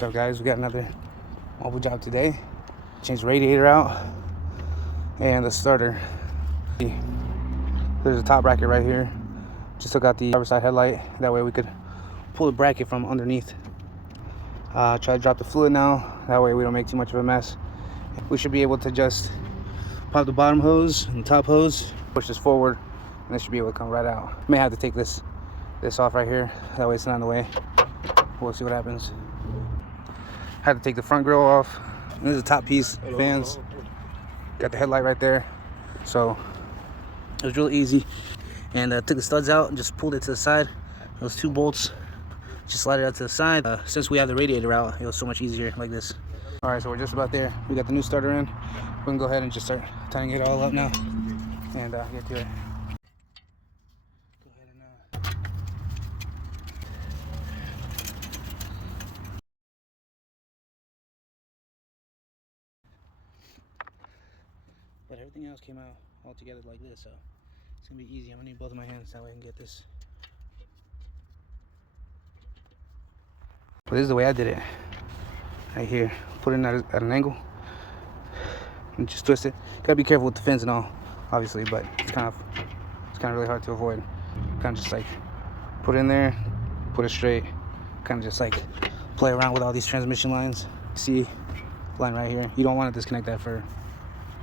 So guys, we got another mobile job today. Changed the radiator out and the starter. There's a top bracket right here. Just took out the driver's side headlight. That way we could pull the bracket from underneath. Try to drop the fluid now. That way we don't make too much of a mess. We should be able to just pop the bottom hose and top hose, push this forward, and it should be able to come right out. May have to take this off right here. That way it's not in the way. We'll see what happens. Had to take the front grille off. And this is the top piece, fans. Got the headlight right there. So it was really easy. And took the studs out and just pulled it to the side. Those 2 bolts, just slide it out to the side. Since we have the radiator out, it was so much easier like this. All right, so we're just about there. We got the new starter in. We can go ahead and just start tightening it all up now and get to it. Go ahead and but everything else came out all together like this, so it's gonna be easy. I'm gonna need both of my hands, that way I can get this. But this is the way I did it. Right here, put it at an angle and just twist it. Gotta be careful with the fins and all, obviously, but it's kind of really hard to avoid. Kind of just like put it in there, put it straight, kind of just like play around with all these transmission lines. See, line right here. You don't want to disconnect that for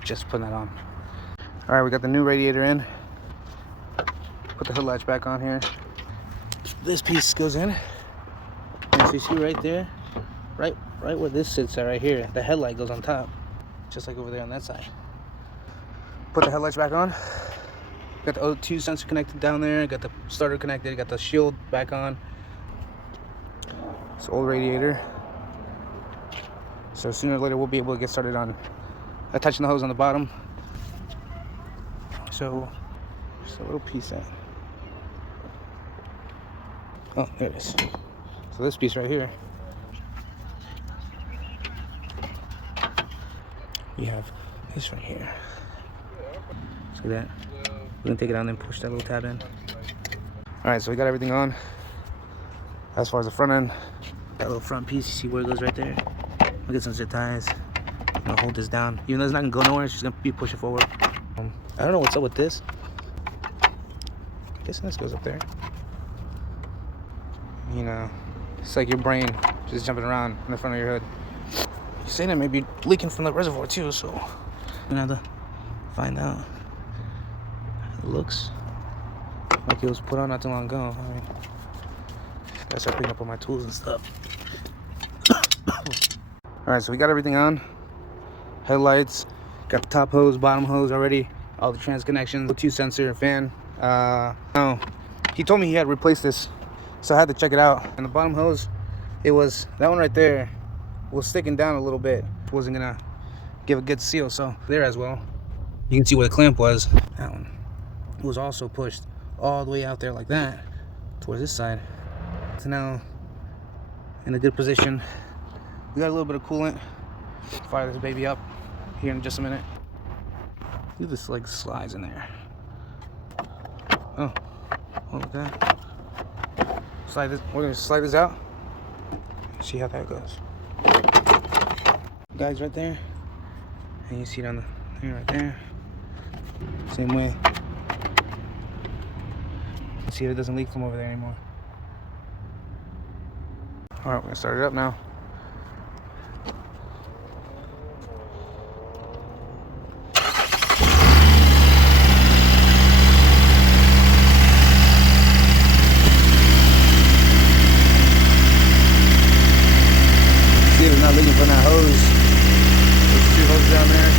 just putting that on. All right, we got the new radiator in. Put the hood latch back on here. This piece goes in. And so you see right there, right where this sits at right here, the headlight goes on top, just like over there on that side. Put the headlights back on. Got the O2 sensor connected down there. Got the starter connected. Got the shield back on. It's old radiator. So sooner or later we'll be able to get started on attaching the hose on the bottom. So just a little piece out. Oh, there it is. So this piece right here, we have this right here. See that? We're gonna take it out and then push that little tab in. All right, so we got everything on. As far as the front end, that little front piece, you see where it goes right there? We'll get some zip ties. I'm gonna hold this down. Even though it's not gonna go nowhere, it's just gonna be pushing forward. I don't know what's up with this. I'm guessing this goes up there. You know, it's like your brain just jumping around in the front of your hood. You're saying it may be leaking from the reservoir too, so I'm gonna have to find out. It looks like it was put on not too long ago. I mean, I start picking up all my tools and stuff. All right, so we got everything on. Headlights, got the top hose, bottom hose already, all the trans connections, O2 sensor, fan. No, he told me he had replaced this, so I had to check it out. And the bottom hose, it was, that one right there was sticking down a little bit. It wasn't gonna give a good seal, so there as well. You can see where the clamp was. That one was also pushed all the way out there like that towards this side. So now in a good position. We got a little bit of coolant. Fire this baby up here in just a minute. Look, this like slides in there. Oh, look at that. Slide this. We're gonna slide this out. See how that goes. Guys, right there, and you see it on the thing right there. Same way. See if it doesn't leak from over there anymore. All right, we're gonna start it up now. Not looking for that hose. There's 2 hoses down there.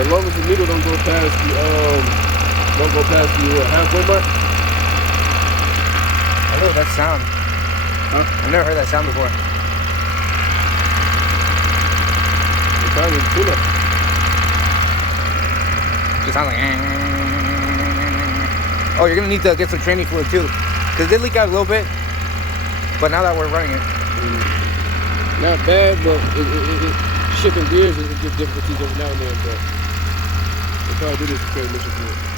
As long as the needle don't go past the halfway mark. I heard that sound. Huh? I've never heard that sound before. It's time to pull up. It sounds like. Oh, you're gonna need to get some training fluid too, because it did leak out a little bit. But now that we're running it, Not bad, but it shifting gears, it gives difficulties every now and then, but they probably do this to create mission for it.